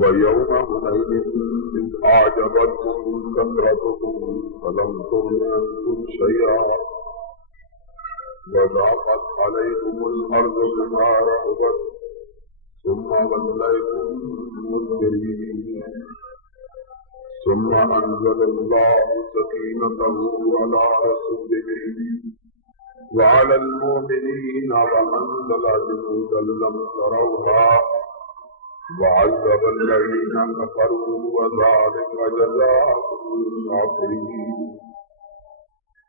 ويوم حنين إذ أعجبتكم كثرتكم فلم تغن عنكم شيئا وضاقت عليكم الأرض بما رحبت ثم وليتم مدبرين ثم أنزل الله سكينته على رسوله وعلى المؤمنين وأنزل جنودا لم تروها وعذب الذين كفروا وذلك جزاء الكافرين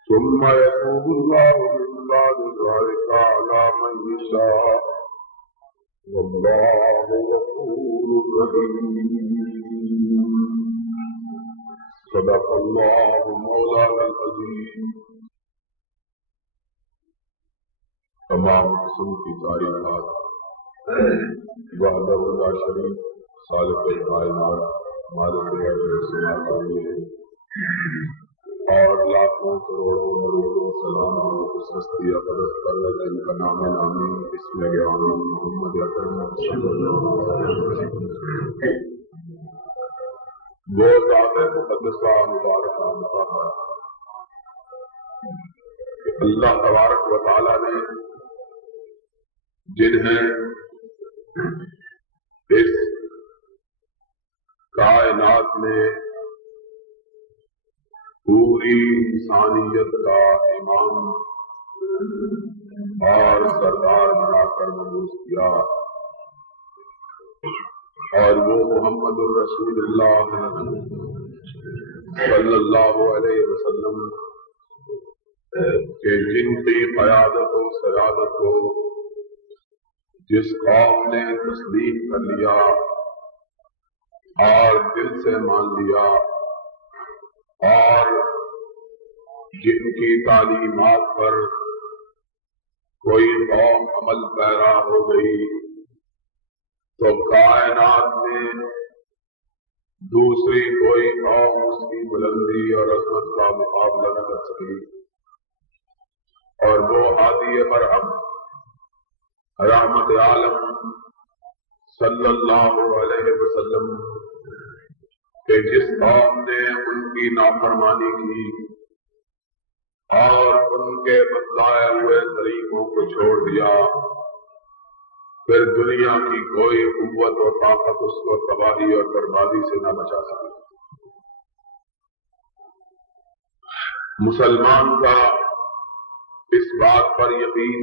ثم يتوب الله من بعد ذلك على من يشاء والله غفور رحيم صدق الله مولانا العظيم. تمام قسم کی تعریفات وحدہ لا شریک خالق کائنات مالک السماوات والارض اور لاکھوں کروڑوں درود و سلام اس ہستی اقدس پر جن کا نام نامی اسم گرامی محمد اکرم صلی اللہ علیہ وسلم وہ ذات مقدسہ مبارکہ مطہرہ کہ اللہ تبارک و تعالی نے جنہیں اس کائنات میں پوری انسانیت کا امام اور سردار بنا کر مبعوث کیا اور وہ محمد الرسول اللہ صلی اللہ علیہ وسلم کہ جن کی قیادت و سیادت کو جس قوم نے تسلیم کر لیا اور دل سے مان لیا اور جن کی تعلیمات پر کوئی قوم عمل پیرا ہو گئی تو کائنات میں دوسری کوئی قوم اس کی بلندی اور عظمت کا مقابلہ نہ کر سکی اور وہ ہادی برحق رحمت عالم صلی اللہ علیہ وسلم کہ جس قوم نے ان کی نافرمانی کی اور ان کے بتلائے ہوئے طریقوں کو چھوڑ دیا پھر دنیا کی کوئی قوت اور طاقت اس کو تباہی اور بربادی سے نہ بچا سکے. مسلمان کا اس بات پر یقین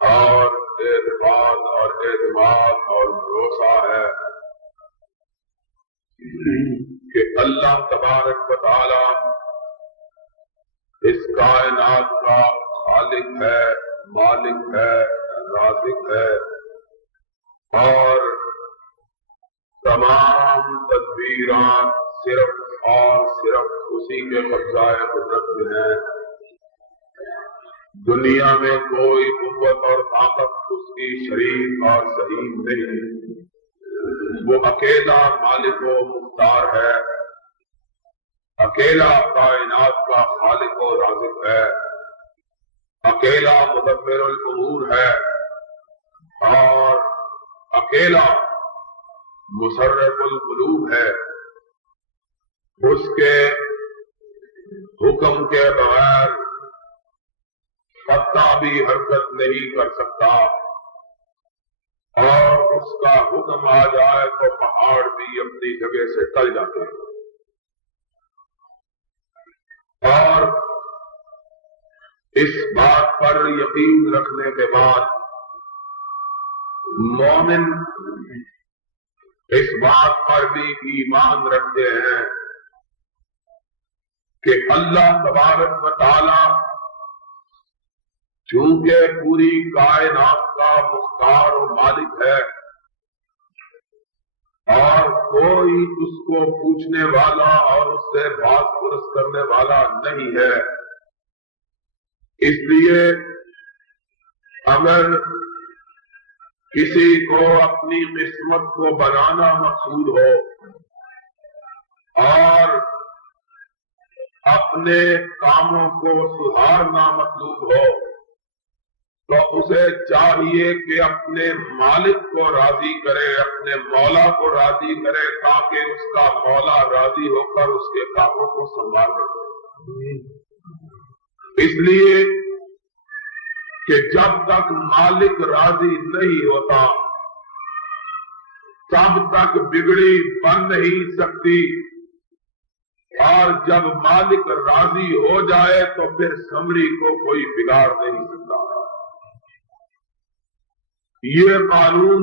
اور اعتقاد اور اعتماد اور بھروسہ ہے کہ اللہ تبارک و تعالی اس کائنات کا خالق ہے، مالک ہے، رازق ہے اور تمام تدبیرات صرف اور صرف اسی کے قبضہ قدرت میں ہیں. دنیا میں کوئی قوت اور طاقت اس کی شریک اور صحیح نہیں. وہ اکیلا مالک و مختار ہے، اکیلا کائنات کا خالق و رازق ہے، اکیلا مدبر الامور ہے اور اکیلا مصرف القلوب ہے. اس کے حکم کے بغیر پتا بھی حرکت نہیں کر سکتا اور اس کا حکم آ جائے تو پہاڑ بھی اپنی جگہ سے ٹل جاتے ہیں. اور اس بات پر یقین رکھنے کے بعد مومن اس بات پر بھی ایمان رکھتے ہیں کہ اللہ تبارک و تعالی چونکہ پوری کائنات کا مختار و مالک ہے اور کوئی اس کو پوچھنے والا اور اس سے بات پرس کرنے والا نہیں ہے، اس لیے اگر کسی کو اپنی قسمت کو بنانا مقصود ہو اور اپنے کاموں کو سدھارنا مطلوب ہو تو اسے چاہیے کہ اپنے مالک کو راضی کرے، اپنے مولا کو راضی کرے، تاکہ اس کا مولا راضی ہو کر اس کے کاموں کو سنبھالے۔ اس لیے کہ جب تک مالک راضی نہیں ہوتا تب تک بگڑی بن نہیں سکتی، اور جب مالک راضی ہو جائے تو پھر سمری کو کوئی بگاڑ نہیں سکتا۔ یہ قانون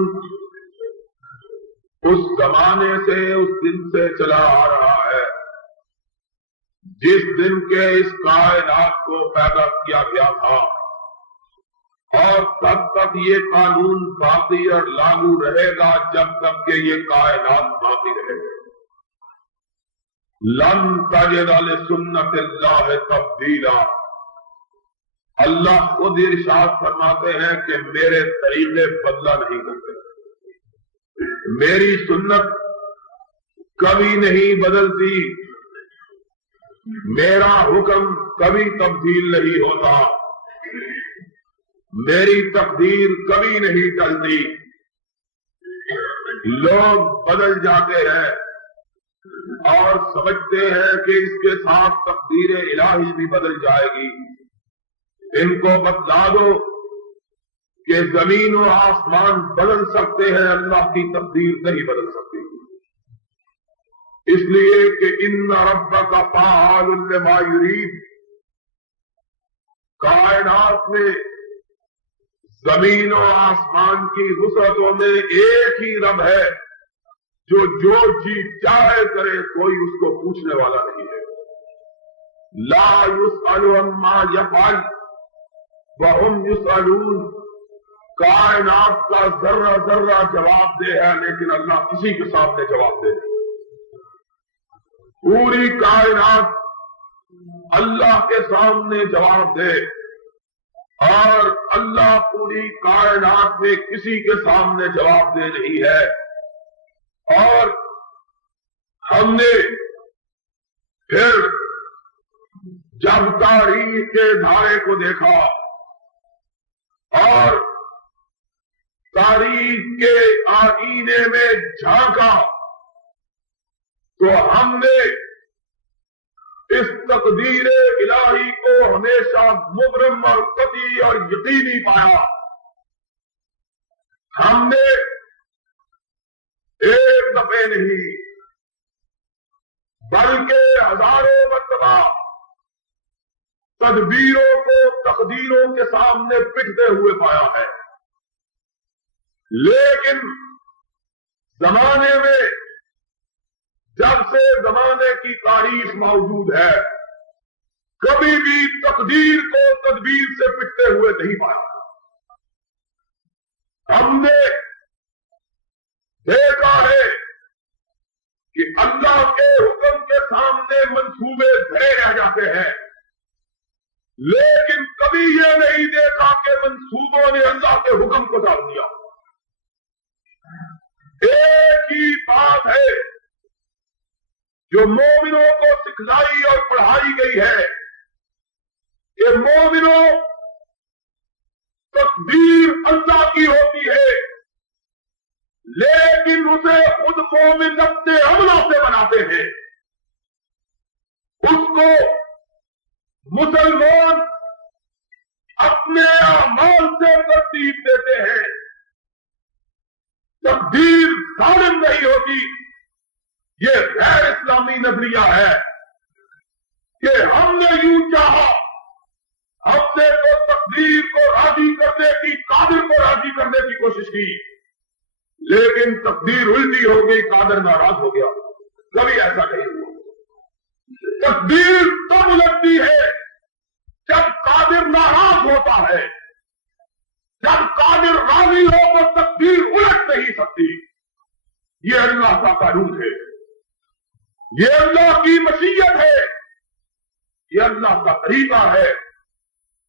اس زمانے سے، اس دن سے چلا آ رہا ہے جس دن کے اس کائنات کو پیدا کیا گیا تھا، اور تب تک یہ قانون باقی اور لاگو رہے گا جب تک کہ یہ کائنات باقی رہے گا۔ لن تجد لسنت اللہ تبدیلا، اللہ خود ارشاد فرماتے ہیں کہ میرے طریقے بدلا نہیں کرتے، میری سنت کبھی نہیں بدلتی، میرا حکم کبھی تبدیل نہیں ہوتا، میری تقدیر کبھی نہیں ٹلتی۔ لوگ بدل جاتے ہیں اور سمجھتے ہیں کہ اس کے ساتھ تقدیر الہی بھی بدل جائے گی۔ ان کو بتلا دو کہ زمین و آسمان بدل سکتے ہیں، اللہ کی تقدیر نہیں بدل سکتی، اس لیے کہ ان ربک فعال لما یرید، کائنات میں زمین و آسمان کی وسعتوں میں ایک ہی رب ہے جو جی چاہے کرے، کوئی اس کو پوچھنے والا نہیں ہے۔ لا یسأل عما یفعل وہم یسألون، کائنات کا ذرہ ذرہ جواب دے ہے، لیکن اللہ کسی کے سامنے جواب دے نہیں۔ پوری کائنات اللہ کے سامنے جواب دے، اور اللہ پوری کائنات میں کسی کے سامنے جواب دے نہیں ہے۔ اور ہم نے پھر جب تاریخ کے دھارے کو دیکھا اور تاریخ کے آئینے میں جھانکا، تو ہم نے اس تقدیر الہی کو ہمیشہ مبرم اور قطعی اور یقینی پایا۔ ہم نے ایک دفعہ نہیں بلکہ ہزاروں مرتبہ تدبیروں کو تقدیروں کے سامنے پٹتے ہوئے پایا ہے، لیکن زمانے میں جب سے زمانے کی تاریخ موجود ہے کبھی بھی تقدیر کو تدبیر سے پٹتے ہوئے نہیں پایا۔ ہم نے دیکھا ہے کہ اللہ کے حکم کے سامنے منصوبے دھرے رہ جاتے ہیں، لیکن کبھی یہ نہیں دیکھا کہ منصوبوں نے اللہ کے حکم کو ڈال دیا۔ ایک ہی بات ہے جو مومنوں کو سکھلائی اور پڑھائی گئی ہے کہ مومنوں، تقدیر اللہ کی ہوتی ہے، لیکن اسے خود مومن اپنے عملوں سے بناتے ہیں۔ اس کو مسلمان اپنے اعمال سے ترتیب دیتے ہیں۔ تقدیر ظالم نہیں ہوتی، یہ غیر اسلامی نظریہ ہے کہ ہم نے یوں چاہا، ہم نے تو تقدیر کو راضی کرنے کی، قادر کو راضی کرنے کی کوشش کی، لیکن تقدیر الٹی ہو گئی، قادر ناراض ہو گیا۔ کبھی ایسا نہیں ہوا۔ تقدیر تب الٹتی ہے جب قادر ناراض ہوتا ہے، جب قادر راضی ہو تو تقدیر الٹ نہیں سکتی۔ یہ اللہ کا قانون ہے، یہ اللہ کی مشیت ہے، یہ اللہ کا طریقہ ہے،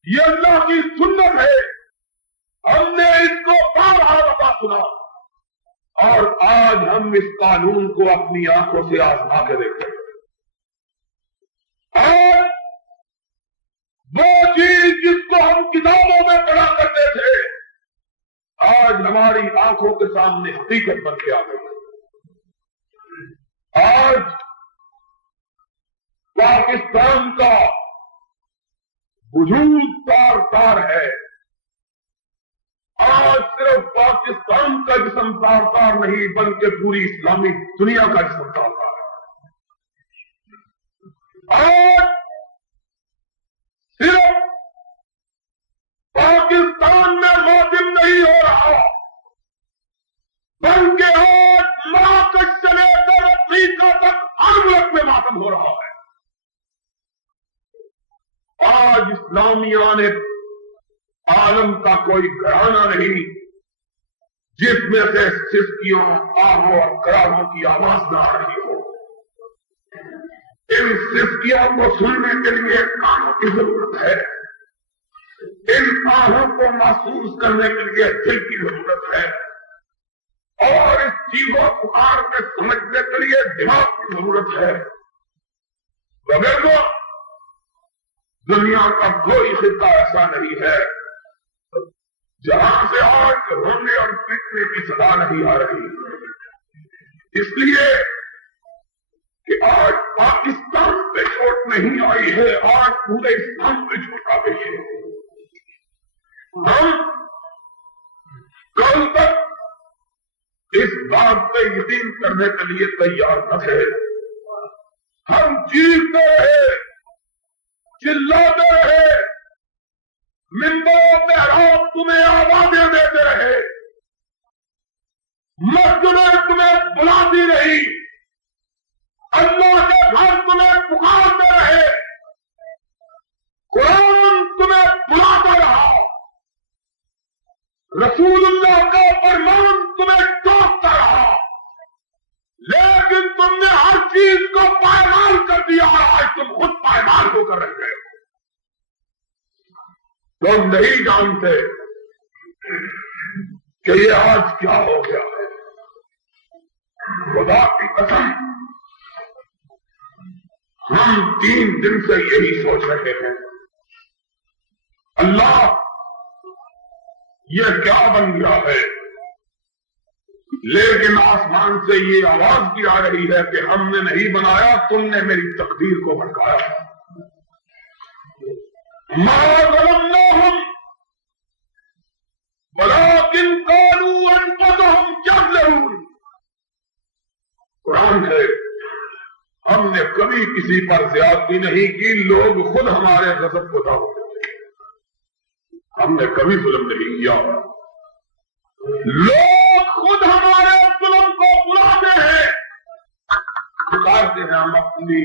یہ اللہ کی سنت ہے۔ ہم نے اس کو بارہا دفعہ سنا، اور آج ہم اس قانون کو اپنی آنکھوں سے آزما کے دیکھتے ہیں۔ آج وہ چیز جس کو ہم کتابوں میں پڑھا کرتے آج ہماری آنکھوں کے سامنے حقیقت بن کے آ گئی ہے۔ آج پاکستان کا وجود تار تار ہے۔ آج صرف پاکستان کا جسم تار تار نہیں بلکہ پوری اسلامی دنیا کا جسم تار تار ہے۔ آج صرف پاکستان میں ماتم نہیں ہو رہا بلکہ آج مراکش سے لے کر افریقہ تک ہر ملک میں ماتم ہو رہا ہے۔ آج اسلامیان عالم کا کوئی گھرانہ نہیں جس میں سے سسکیوں آہوں اور کراروں کی آواز نہ آ رہی ہو۔ ان سسکیوں کو سننے کے لیے کانوں کی ضرورت ہے، ان آہوں کو محسوس کرنے کے لیے دل کی ضرورت ہے، اور اس چیزوں پکار کے سمجھنے کے لیے دماغ کی ضرورت ہے۔ بغیر وہ دنیا کا کوئی خطہ ایسا نہیں ہے جہاں سے آج رونے اور پیٹنے کی صدا نہیں آ رہی، اس لیے کہ آج پاکستان پہ چوٹ نہیں آئی ہے، آج پورے اسلام پہ چوٹ آ گئی ہے۔ ہم کل تک اس بات پہ یقین کرنے کے لیے تیار نہ تھے۔ ہم چیختے رہے، چلاتے رہے، منبروں پہ رات تمہیں آوازیں دیتے رہے، مسجدیں تمہیں بلاتی رہی، اللہ کے گھر تمہیں پکارتے رہے، قرآن تمہیں بلاتا رہا، رسول اللہ کا فرمان تمہیں ٹوکتا رہا، لیکن تم نے ہر چیز کو پائمال کر دیا اور آج تم خود پائمال ہو کر رہ گئے۔ تم نہیں جانتے کہ یہ آج کیا ہو گیا ہے۔ خدا کی قسم ہم 3 دن سے یہی سوچ رہے ہیں، اللہ یہ کیا بن گیا ہے، لیکن آسمان سے یہ آواز بھی آ رہی ہے کہ ہم نے نہیں بنایا، تم نے میری تقدیر کو بھڑکایا۔ ما ظلمناہم ولکن قالوا انفسہم یظلمون۔ قرآن ہے، ہم نے کبھی کسی پر زیادتی نہیں کی، لوگ خود ہمارے غضب کو دعوت دیتے ہیں۔ ہم نے کبھی ظلم نہیں کیا، لوگ خود ہمارے ظلم کو بلاتے ہیں، پکارتے ہیں، ہم اپنی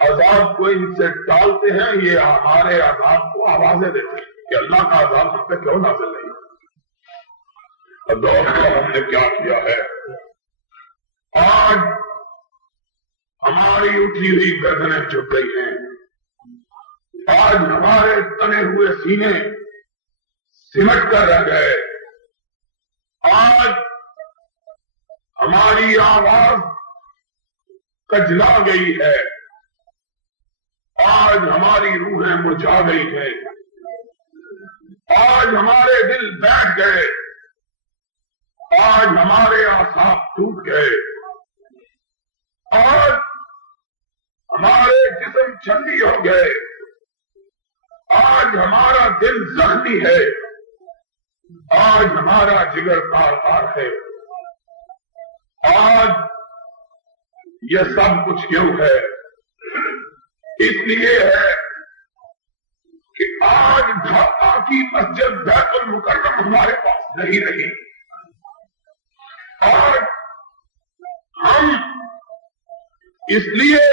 عذاب کو ان سے ٹالتے ہیں، یہ ہمارے عذاب کو آوازیں دیتے ہیں کہ اللہ کا عذاب ہم پہ کیوں نازل نہیں۔ اللہ ہم نے کیا کیا ہے؟ آج ہماری اٹھی ہوئی گردنیں جھک گئی ہیں، آج ہمارے تنے ہوئے سینے سمٹ کر رہ گئے، آج ہماری آواز کجلا گئی ہے، آج ہماری روحیں مرجھا گئی ہیں، آج ہمارے دل بیٹھ گئے، آج ہمارے اعصاب ٹوٹ گئے، آج ہمارے جسم ٹھنڈی ہو گئے، آج ہمارا دل زخمی ہے، آج ہمارا جگر تار تار ہے۔ آج یہ سب کچھ کیوں ہے؟ اس لیے ہے کہ آج ڈھاکہ کی مسجد بیت المکرم ہمارے پاس نہیں رہی۔ آج ہم اس لیے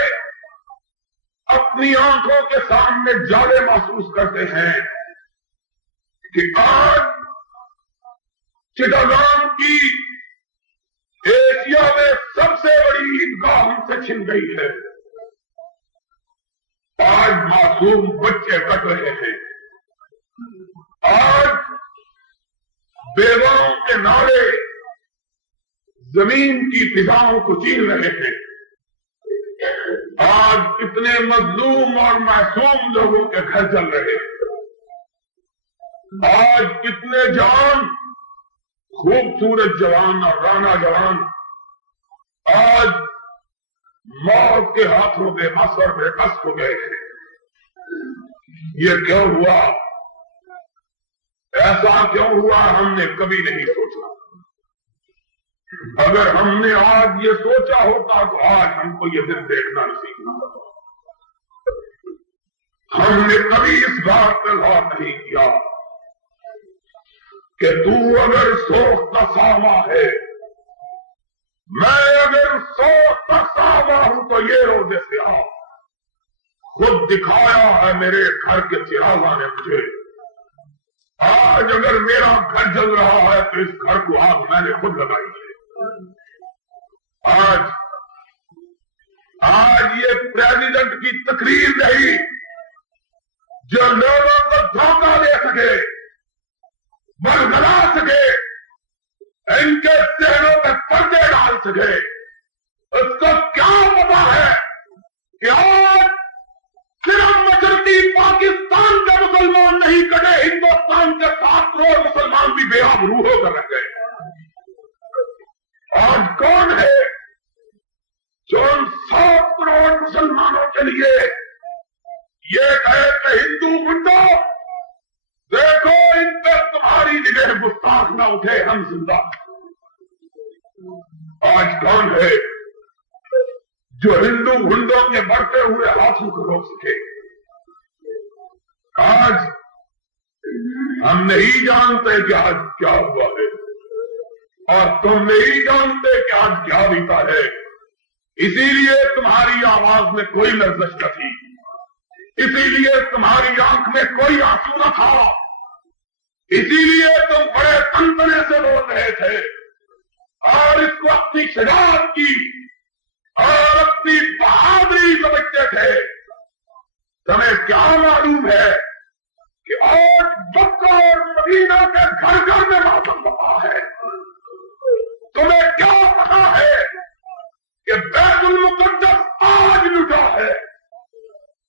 اپنی آنکھوں کے سامنے جالے محسوس کرتے ہیں کہ آج چٹاگان کی ایشیا میں سب سے بڑی عیدگاہ ہم سے چھن گئی ہے۔ آج معصوم بچے کٹ رہے ہیں، آج بیواؤں کے نعرے زمین کی فضاؤں کو چین رہے ہیں، آج کتنے مظلوم اور معصوم لوگوں کے گھر جل رہے ہیں، آج کتنے جان خوبصورت جوان اور رانا جوان آج موت کے ہاتھوں بے بس اور بے بس ہو گئے ہیں. یہ کیوں ہوا؟ ایسا کیوں ہوا ہم نے کبھی نہیں سوچا. اگر ہم نے آج یہ سوچا ہوتا تو آج ہم کو یہ دن دیکھنا نصیب نہ ہوتا. ہم نے کبھی اس بات پہ غور نہیں کیا کہ تو اگر سوختہ ساما ہے، میں اگر سوختہ ساما ہوں تو یہ روزے سے خود دکھایا ہے میرے گھر کے چراغاں نے مجھے. آج اگر میرا گھر جل رہا ہے تو اس گھر کو آگ میں نے خود لگائی ہے. آج یہ پریزیڈنٹ کی تقریر نہیں جو لوگوں کو دھوکہ دے سکے، برگلا سکے، ان کے چہروں پہ پردے ڈال سکے. اس کو کیا پتا ہے کہ آج صرف مشرقی پاکستان کے مسلمان نہیں کٹے، ہندوستان کے 7 کروڑ مسلمان بھی بے آبرو ہو کر رہ گئے. آج کون ہے جو ان 7 کروڑ مسلمانوں کے لیے یہ کہے کہ ہندو گنڈو دیکھو ان پہ تمہاری نگہ گستاخ نہ اٹھے، ہم زندہ. آج کون ہے جو ہندو گنڈوں کے بڑھتے ہوئے ہاتھوں کو روک سکے؟ آج ہم نہیں جانتے کہ آج کیا ہوا ہے، اور تم نہیں جانتے کہ آج کیا بیتا ہے. اسی لیے تمہاری آواز میں کوئی لرزش نہ تھی، اسی لیے تمہاری آنکھ میں کوئی آنسو نہ تھا، اسی لیے تم بڑے تنتنے سے بول رہے تھے اور اس کو اپنی شجاعت کی اور اپنی بہادری سمجھتے تھے. تمہیں کیا معلوم ہے کہ آج مکہ اور مدینہ کے گھر گھر میں موسم بتا ہے؟ تمہیں کیا پتا ہے کہ بیت المقدس آج لٹا ہے؟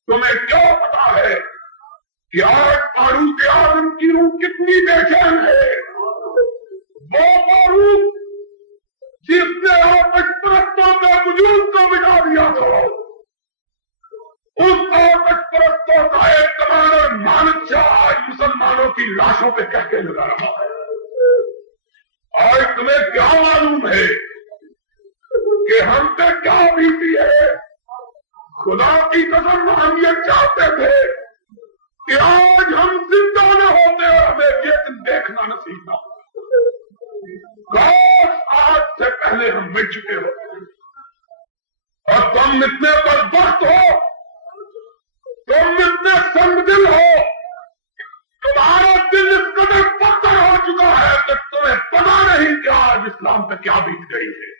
تمہیں کیا پتا ہے کہ آج فاروق اعظم کی روح کتنی بے چین ہے؟ وہ فاروق جس نے آتش پرستوں کا وجود کو مٹا دیا تھا، اس آتش پرستوں کا ایک کمانڈر مانک شاہ آج مسلمانوں کی لاشوں پہ کہہ کے لگا رہا ہے. آج تمہیں کیا معلوم ہے کہ ہم پہ کیا بیتی ہے؟ خدا کی قسم ہم یہ چاہتے تھے کہ آج ہم زندہ نہ ہوتے اور ہمیں یہ دن دیکھنا نصیب نہ ہوتا. کاش آج سے پہلے ہم مل چکے ہوتے. اور تم اتنے بدبخت ہو، تم اتنے سنگ دل ہو، تمہارا دل اس قدر پتھر ہو چکا ہے کہ تمہیں پتا نہیں کہ آج اسلام پہ کیا بیت گئی ہے.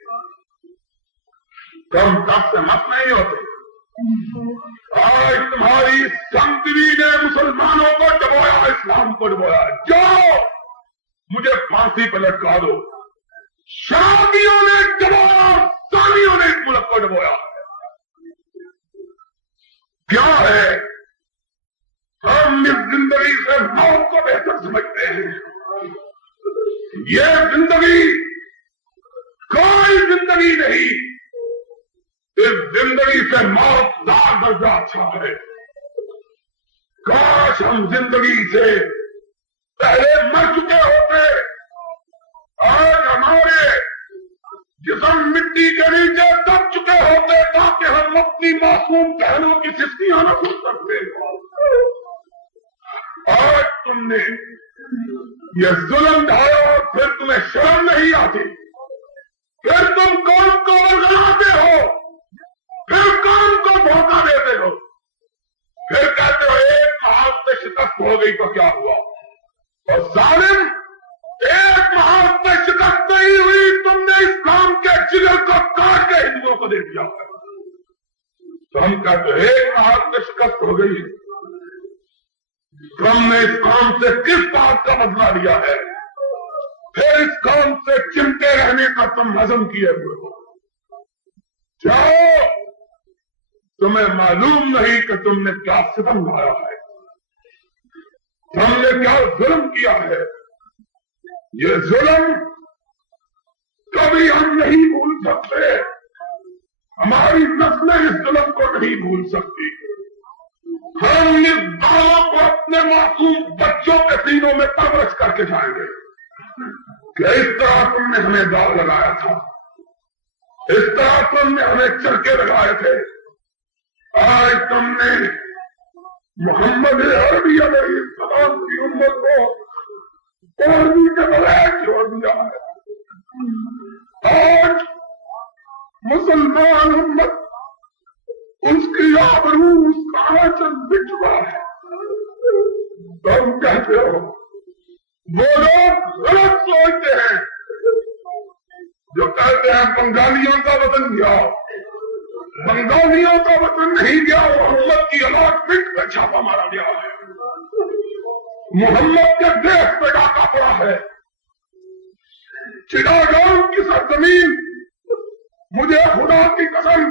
تم تب سے مت نہیں ہوتے. آج تمہاری سنگدلی نے مسلمانوں کو ڈبویا، اسلام کو ڈبویا. جاؤ مجھے پھانسی پہ لٹکا دو. شرابیوں نے ڈبویا، سالیوں نے اس ملک کو ڈبویا. کیا ہے؟ ہم اس زندگی سے موت کو بہتر سمجھتے ہیں. یہ زندگی کوئی زندگی نہیں، اس زندگی سے موت 1000 درجہ اچھا ہے. کاش ہم زندگی سے پہلے مر چکے ہوتے. آج ہمارے جسم مٹی کے نیچے دب چکے ہوتے تاکہ ہم اپنی معصوم بہنوں کی سسکیاں نہ سن سکتے. آج تم نے یہ ظلم ڈھایا اور پھر تمہیں شرم نہیں آتی. پھر تم قوم کو ورگلاتے ہو، پھر قوم کو دھوکہ دیتے ہو، پھر کہتے ہو ایک محاذ سے شکست ہو گئی تو کیا ہوا. اور ظالم، ایک محاذ سے شکست نہیں ہوئی، تم نے اسلام کے جگر کو کاٹ کے ہندوؤں کو دے دیا. تو ہم کہتے ہیں ایک محاذ سے شکست ہو گئی، تم نے اس قوم سے کس بات کا بدلہ لیا ہے؟ پھر اس قوم سے چمٹے رہنے کا تم عزم کیے ہوئے ہو. جاؤ، تمہیں معلوم نہیں کہ تم نے کیا ستم ڈھایا ہے، تم نے کیا ظلم کیا ہے. یہ ظلم کوئی ہم نہیں بھول سکتے، ہماری نسلیں اس ظلم کو نہیں بھول سکتی۔ ہم اس دعووں کو اپنے معصوم بچوں کے سینوں میں تبرچ کر کے جائیں گے کہ اس طرح تم نے ہمیں داغ لگایا تھا، اس طرح تم نے ہمیں چرکے لگائے تھے، آج تم نے محمد عربی علیہ السلام کی امت کو پانی کے بغیر چھوڑ دیا ہے۔ آج مسلمان امت اس کی آبرو، اس کا آنچل بک چکا ہے۔ تم کہتے ہو وہ لوگ غلط سوچتے ہیں جو کہتے ہیں بنگالیوں کا وطن گیا، بنگالیوں کا وطن نہیں گیا، وہ محمد کی الاٹمنٹ پہ چھاپا مارا گیا ہے، محمد کے دیش پہ ڈاکہ پڑا ہے۔ چٹاگان کی سرزمین، مجھے خدا کی قسم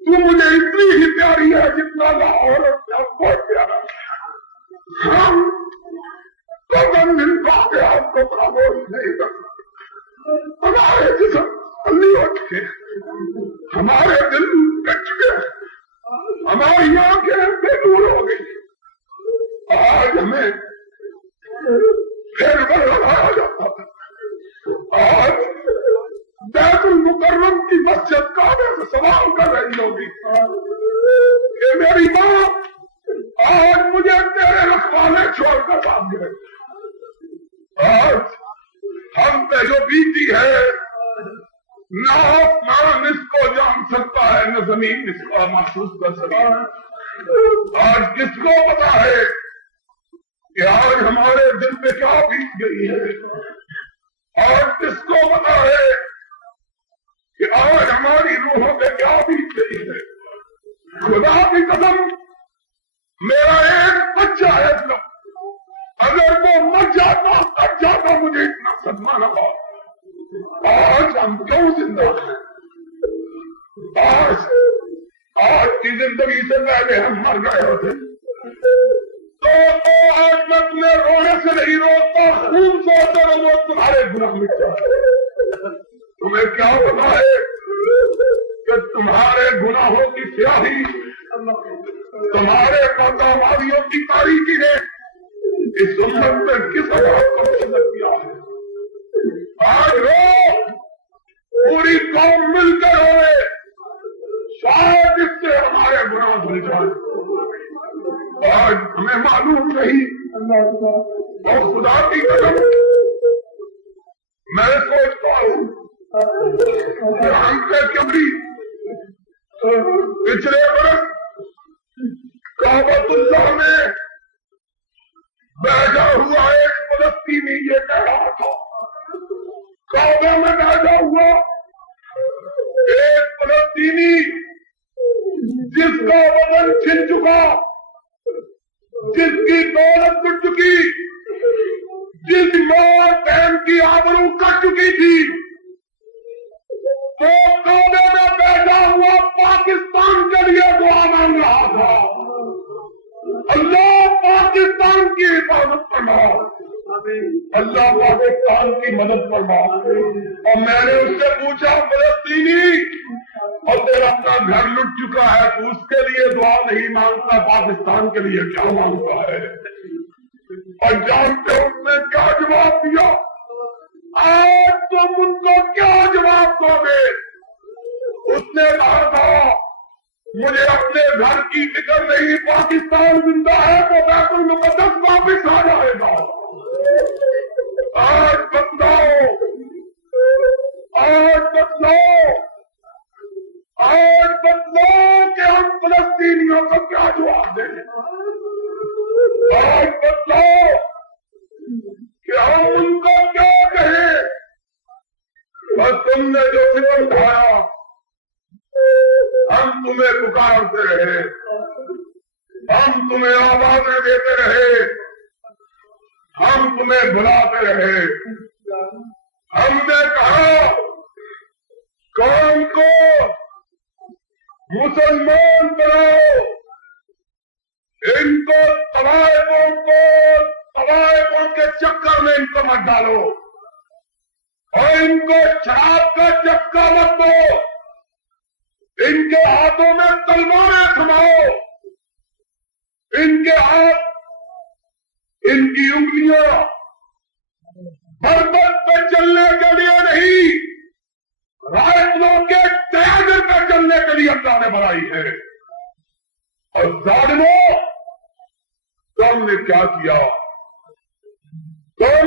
تو مجھے اتنی ہی پیاری ہے جتنا لاہور بہت پیارا ہے۔ ہم دن کے آپ کو خاموش نہیں کر سکتے، ہمارے جسم پلی ہو چکے، ہمارے دل کٹ چکے، ہماری آنکھیں بے نور ہو گئی۔ آج ہمیں پھر بر لگایا جاتا ہے۔ آج بیت المکرم کی مسجد کعبے سے سوال کر رہی ہوگی کہ میری ماں آج مجھے تیرے رکھوانے چھوڑ کر بھاگ گئے۔ آج ہم پہ جو بیتی ہے نہ آسمان اس کو جان سکتا ہے، نہ زمین اس کو محسوس کر سکتا ہے۔ آج کس کو پتا ہے کہ آج ہمارے دل پہ کیا بیت گئی ہے؟ آج کس کو پتا ہے کہ آج ہماری روحوں پہ کیا بیت گئی ہے؟ خدا کی قسم، میرا ایک بچہ ہے، اگر وہ مر جاتا کٹ جاتا مجھے اتنا صدمہ نہ ہوا۔ آج ہم کیوں زندہ ہیں؟ آج کی زندگی سے پہلے ہم مر گئے ہوتے تو آج میں تمہیں رونے سے نہیں روتا، خون سوچتے رہو وہ تمہارے گناہ مٹ جائے۔ تمہیں کیا پتا ہے کہ تمہارے گناہوں کی سیاہی تمہارے پرداماریوں کی تاریخی نے اس امت میں کس آواز کو شدت کیا ہے؟ آج رو، پوری قوم مل کر ہوئے، شاید اس سے ہمارے گناہ دھل جائیں۔ آج ہمیں معلوم نہیں، اور خدا کی قسم میں سوچتا ہوں کہ ہم سے کبھی پچھلے برس کعبۃ اللہ میں بیٹھا ہوا ایک فلسطینی یہ کہہ رہا تھا، کعبے میں بیٹھا ہوا ایک فلسطینی جس کا بدن چھن چکا، جس کی دولت ٹوٹ چکی، جس ماں بہن کی آبرو کٹ چکی تھی، وہ کعبے میں بیٹھا ہوا پاکستان کے لیے دعا مانگ رہا تھا، اللہ پاکستان کی حفاظت فرما، اللہ پاکستان کی مدد فرما۔ اور میں نے اس سے پوچھا، فلسطینی اور تیرا اپنا گھر لٹ چکا ہے، تو اس کے لیے دعا نہیں مانگتا، پاکستان کے لیے کیا مانگتا ہے؟ اور جانتے اس نے کیا جواب دیا؟ آج تم ان کو کیا جواب دو گے؟ اس نے کہا تھا مجھے اپنے گھر کی فکر نہیں، پاکستان زندہ ہے تو بیت المقدس واپس آ جائے گا۔ آج بتلاؤ، آج بتلاؤ، آج بتلاؤ کہ ہم فلسطینیوں کو کیا جواب دیں؟ آج بتلاؤ کہ ہم ان کو کیا کہیں؟ بس تم نے جو فکر اٹھایا، ہم تمہیں پکارتے رہے، ہم تمہیں آوازیں دیتے رہے، ہم تمہیں بلاتے رہے۔ ہم نے کہا قوم کو مسلمان بناؤ، ان کو طوائفوں کے چکر میں ان کو مت ڈالو، اور ان کو شراب کا چسکا مت دو، ان کے ہاتھوں میں تلواریں تھماؤ، ان کے ہاتھ، ان کی انگلیاں بربت پہ چلنے کے لیے نہیں، رائفلوں کے ٹیاگر پہ چلنے کے لیے اللہ نے بنائی ہے۔ اور ظالموں، تم نے کیا کیا؟ تم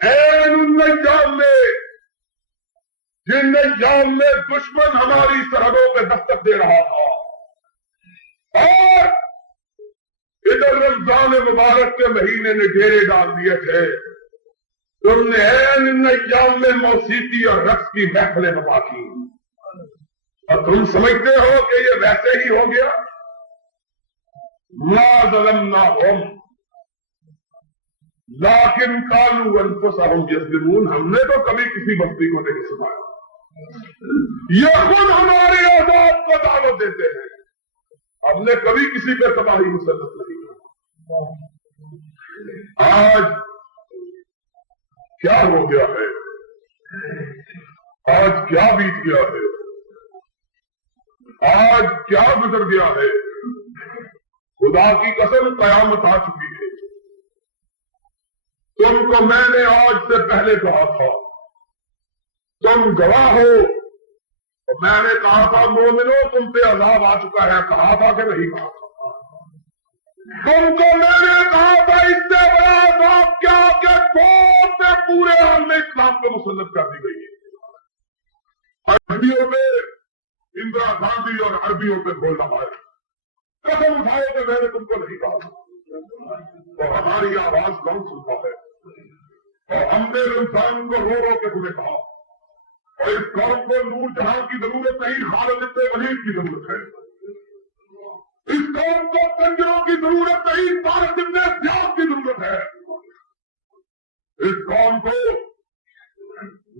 عین النجام میں، جن نجام میں دشمن ہماری سرحدوں پہ دستک دے رہا تھا، اور ادھر رمضان مبارک کے مہینے نے ڈیرے ڈال دیے تھے، تم نے عین النجام میں موسیقی اور رقص کی محفلیں بنا کی، اور تم سمجھتے ہو کہ یہ ویسے ہی ہو گیا؟ ما ظلمناہم لیکن قالوا انفسہم یظلمون، ہم نے تو کبھی کسی بستی کو نہیں سنایا، یہ خود ہمارے عذاب کو دعوت دیتے ہیں، ہم نے کبھی کسی پہ تباہی مسلط نہیں کی۔ آج کیا ہو گیا ہے؟ آج کیا بیت گیا ہے؟ آج کیا گزر گیا ہے؟ خدا کی قسم قیامت آ چکی ہے۔ تم کو میں نے آج سے پہلے کہا تھا، تم گواہ ہو، اور میں نے کہا تھا مومنو تم پہ عذاب آ چکا ہے، کہا تھا کہ نہیں کہا تھا؟ تم کو میں نے کہا تھا اس سے بڑا عذاب کیا کہ قوم میں پورے عالم اسلام کو مسلط کر دی گئی ہے۔ عربیوں میں اندرا گاندھی اور عربیوں پہ بول رہا ہے، قسم اٹھائے کہ میں نے تم کو نہیں کہا، اور ہماری آواز کون سنتا ہے؟ اور ہم نے رمضان کو رو رو کے تمہیں کہا، اور اس قوم کو نور جہاں کی ضرورت نہیں، خالد ابن ولید کی ضرورت ہے، اس قوم کو کنجروں کی ضرورت نہیں، طارق ابن زیاد کی ضرورت ہے، اس قوم کو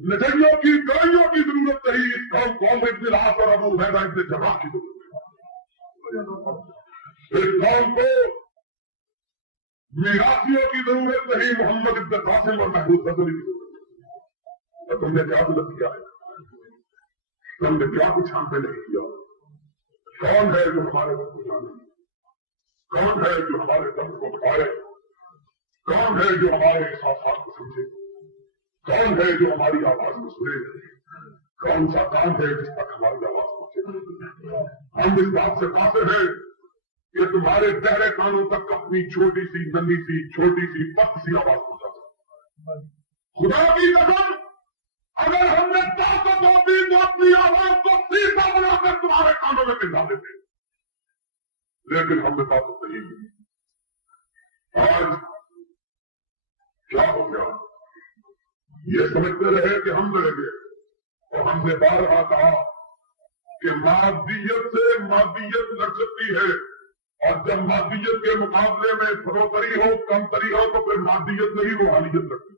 نجیوں کی گائیوں کی ضرورت نہیں، اس قوم کو عمرو بن العاص اور ابو عبیدہ بن جراح کی ضرورت ہے، اس قوم کو میراثیوں کی ضرورت نہیں، محمد ابن قاسم اور محمود غزنوی کی ضرورت ہے۔ اور تم نے کیا غلط کیا ہے؟ تم نے کیا کچھ ہم پہ نہیں کیا؟ کون ہے جو ہمارے دم کو جانے؟ کون ہے جو ہمارے دم کو بٹھائے؟ کون ہے جو ہمارے احساسات کو سمجھے؟ کون ہے جو ہماری آواز کو سنے؟ کون سا کام ہے جس تک ہماری آواز پہنچے؟ ہم اس بات سے قاصر ہیں کہ تمہارے بہرے کانوں تک اپنی چھوٹی سی ننھی سی چھوٹی سی پت سی آواز پہنچا سکتے۔ خدا کی قسم، اگر ہم نے طاقت ہوتی تو اپنی آواز کو سیدھا بنا کر تمہارے کانوں میں پہنچا دیتے، لیکن ہم نے طاقت نہیں کی۔ آج کیا ہو گیا؟ یہ سمجھتے رہے کہ ہم لڑیں گے، اور ہم نے بارہا کہا کہ مادیت سے مادیت لڑ سکتی ہے، اور جب مادیت کے مقابلے میں فروتری ہو، کم تری ہو، تو پھر مادیت نہیں روحانیت لگتی۔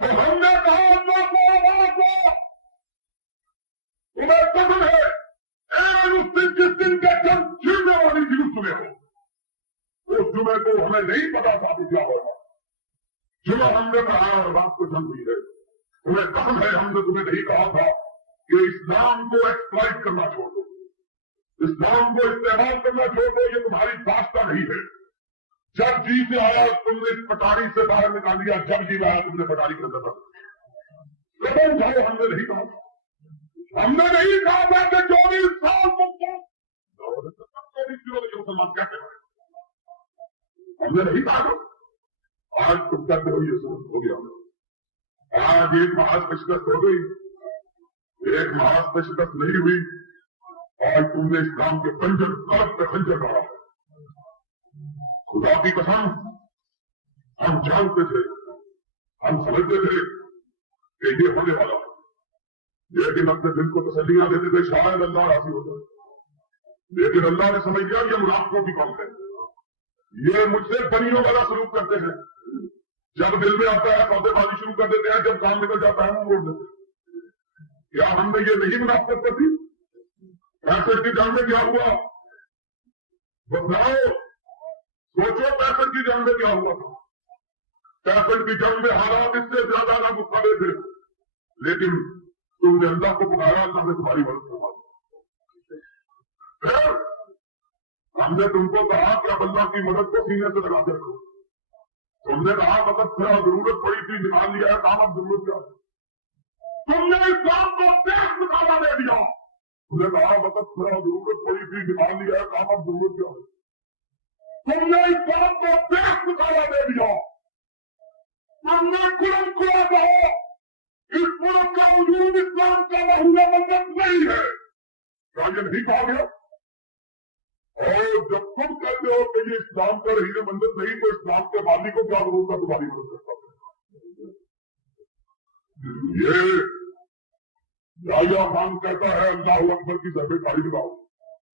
تو ہم نے کہا اللہ کو آواز دو، تمہیں قسم ہے اے اس دن جس دن کے جنگ چھڑنے والی تھی اس جمعے ہو، اس جمعے کو ہمیں نہیں پتا تھا کہ کیا ہوگا۔ جمعہ ہم نے کہا اور رات کو جنگ ہوئی ہے، تمہیں قسم ہے ہم نے تمہیں نہیں کہا تھا کہ اسلام کو ایکسپلائٹ کرنا چھوڑ دو، اسلام کو استعمال کرنا چھوڑ دو، یہ تمہاری داستہ نہیں ہے۔ جب جی سے آیا تم نے پٹاری سے باہر نکال دیا، جب جی آیا تم نے پٹاری کے اندر قدم اٹھاؤ، ہم نے نہیں کہا، ہم نے نہیں کہا تھا کہ 24 سال مسلمان کہتے ہیں، ہم نے نہیں کہا۔ آج تم تک یہ سب ہو گیا، آج ایک محاذ پہ شکست ہو گئی، ایک محاذ پہ شکست نہیں ہوئی، آج تم نے اسلام کے پنجر طرف پہ خنجر ڈالا ہے۔ خدا کی قسم، ہم جانتے تھے، ہم سمجھتے تھے کہ یہ ہونے والا ہے، لیکن اپنے دل کو تسلیاں دیتے تھے شاید اللہ راضی ہوتا، لیکن اللہ نے سمجھ لیا یہ منافقوں کی قوم ہے، یہ مجھ سے بنیوں والا سلوک کرتے ہیں، جب دل میں آتا ہے سودے بازی شروع کر دیتے ہیں، جب کام نکل جاتا ہے ہم موڑ دیتے ہیں۔ کیا ہم نے یہ نہیں منافقت کر دی؟ پیسے کی جنگ میں کیا ہوا؟ بتاؤ، سوچو 65 کی جنگ میں کیا ہوا تھا؟ کیفٹ کی جنگ میں حالات اس سے زیادہ نہ مختلف تھے، لیکن تم نے اللہ کو پکارا، اللہ نے تمہاری مدد فرما دی۔ پھر ہم نے تم کو کہا کہ اب اللہ کی مدد کو سینے سے لگا کے رکھو، تم نے کہا مطلب تھوڑا ضرورت پڑی تھی نکال لیا ہے کام، اب ضرورت کیا ہے؟ تم نے اسلام کو دیکھ نکالا دے دیا، تم نے کہا مطلب تھوڑا ضرورت پڑی تھی نکال لیا ہے کام، اب ضرورت کیا ہے؟ تم نے اسلام کو دیکھ نکالا دے دیا، تم نے قلم کھلا کہا اس ملک کا وجود اسلام کا محلہ مدد نہیں ہے، کیا یہ نہیں کہا گیا؟ اور جب تم کہتے ہو کہ یہ اسلام کا رہی مدد نہیں تو اسلام کے مالی کو کیا ضرورت ہے تمہاری مدد کرتا ہے؟ یہ یحییٰ خان کہتا ہے اللہ اکبر کی ضربے کاری لگاؤ،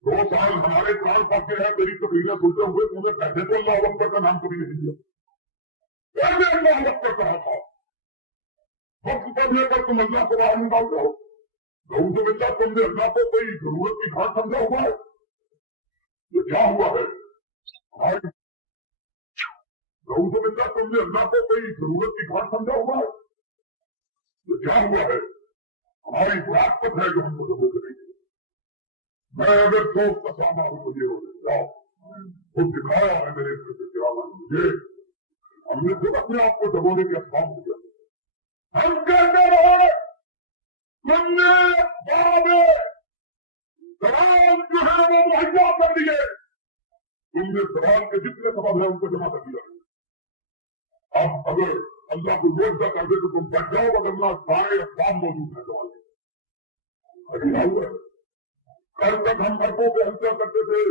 2 سال ہمارے کان پکے ہیں تیری تقریریں سنتے ہوئے، تم نے پہلے تو اللہ اکبر کا نام کبھی نہیں دیا، پہلے اللہ اکبر کہا تھا، وقت پڑھنے پر تم اللہ کو باہر نکالتے ہو، نعوذ باللہ تم نے اللہ کو کوئی ضرورت کی گھاٹ سمجھا ہوا ہے؟ یہ کیا ہوا ہے؟ نعوذ باللہ تم نے اللہ کو کوئی ضرورت کی گھاٹ سمجھا ہوا ہے؟ یہ کیا ہوا ہے؟ ہماری طاقت ہے جو ہم کو ضرورت نہیں ہے۔ میں اگر سوچ کا سامنا ہوں تو یہ ہو جاؤ خود دکھایا ہے میرے مجھے، ہم نے خود اپنے آپ کو دبونے کے اسباب ہو گیا، ہم کہتے رہے تم نے سوال جو ہے وہ مہیا کر دیے، تم نے سوال کے جتنے سبب ہیں ان کو جمع کر دیا، اب اگر اللہ کو روزہ کر دے تو تم بیٹھ جاؤ، اگر نہ سارے اسباب موجود ہیں سوال ہے۔ کل تک ہم مرکوں پہ ہنسا کرتے تھے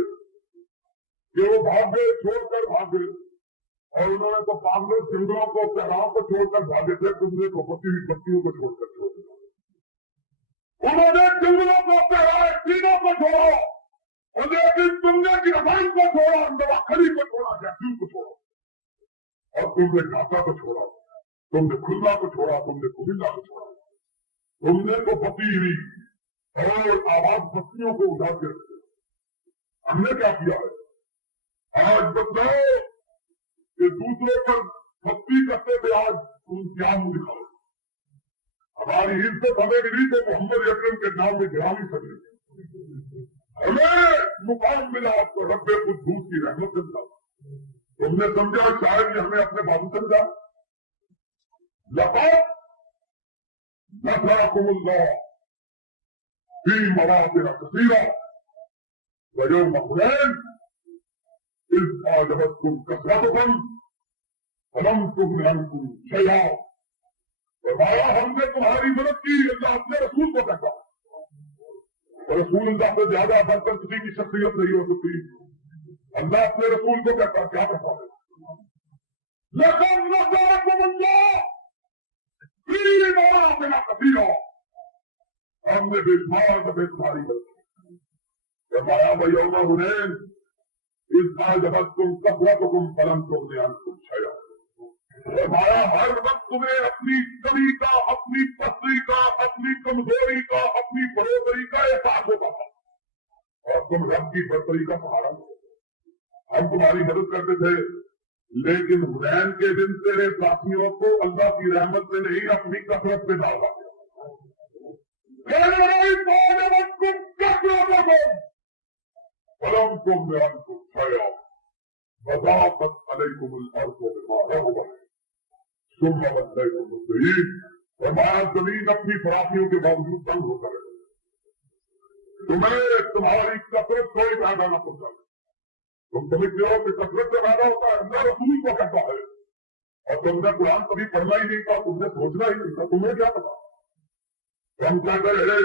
کہ وہ بھاگے چھوڑ کر بھاگے، اور انہوں نے تو پاگلوں جنگلوں کو پہراؤ کو چھوڑ کر بھاگے تھے، تم نے تو بچی ہوئی بچیوں کو چھوڑ کر چھوڑ دیا، انہوں نے جنگلوں کو پہرائے تینوں کو چھوڑا، اور لیکن تم نے گرفائی کو چھوڑا، دواخری کو چھوڑا، جہیز کو چھوڑا، اور تم نے گھاٹا کو چھوڑا، تم نے کھلا کو چھوڑا، تم نے کبلا کو چھوڑا، تم نے تو بتی ہوئی اور آواز بستیوں کو اٹھا کے رکھتے، ہم نے کیا کیا ہے؟ آج بتاؤ کہ دوسروں پر بستی کرتے تھے، آج تم کیا منہ دکھاؤ؟ ہماری عزت ہمیں ملی تو محمد اکرم کے نام میں گرا نہیں سکے، ہمیں مقام ملا تو رب قدوس کی رحمت سے ملا، تم نے سمجھا شاید یہ ہمیں اپنے بابو سمجھا؟ لقد نصرکم اللہ فی مواطن کثیرہ ویوم حنین اذ اعجبتکم کثرتکم فلم تغن عنکم شیئا، فرمایا ہم نے تمہاری مدد کی، اللہ اپنے رسول کو کہتا، اور رسول اللہ سے زیادہ برتر کسی کی شخصیت نہیں ہو سکتی، اللہ اپنے رسول کو کہتا، کیا کہتا ہے؟ لقد نصرکم اللہ فی مواطن کثیرہ، ہم نے بے شمار دفعہ تمہاری مدد کی، فرمایا ویوم حنین اذ اعجبتکم کثرتکم فلم تغن عنکم شیئا، فرمایا ہر وقت تمہیں اپنی کمی کا، اپنی پستی کا، اپنی کمزوری کا، اپنی بڑوتری کا احساس ہوتا تھا، اور تم رب کی برتری کا سہارا ہو، ہم تمہاری مدد کرتے تھے، لیکن حنین کے دن تیرے ساتھیوں کو اللہ کی رحمت سے نہیں اپنی کثرت سے ڈالا گیا، فلم تغن عنکم شیئا وضاقت علیکم الارض بما رحبت ثم وليتم مدبرین، فرمایا زمین اپنی فراخیوں کے باوجود تنگ ہوتا رہے، تمہیں تمہاری کثرت کوئی فائدہ نہ پہنچا، تم سمجھتے ہو کہ کثرت سے فائدہ ہوتا ہے، اللہ رسول کو کہتا ہے، اور تم نے قرآن کبھی پڑھنا ہی نہیں تھا، تم نے سوچنا ہی نہیں تھا، تمہیں کیا پتا؟ ہم کہتے رہے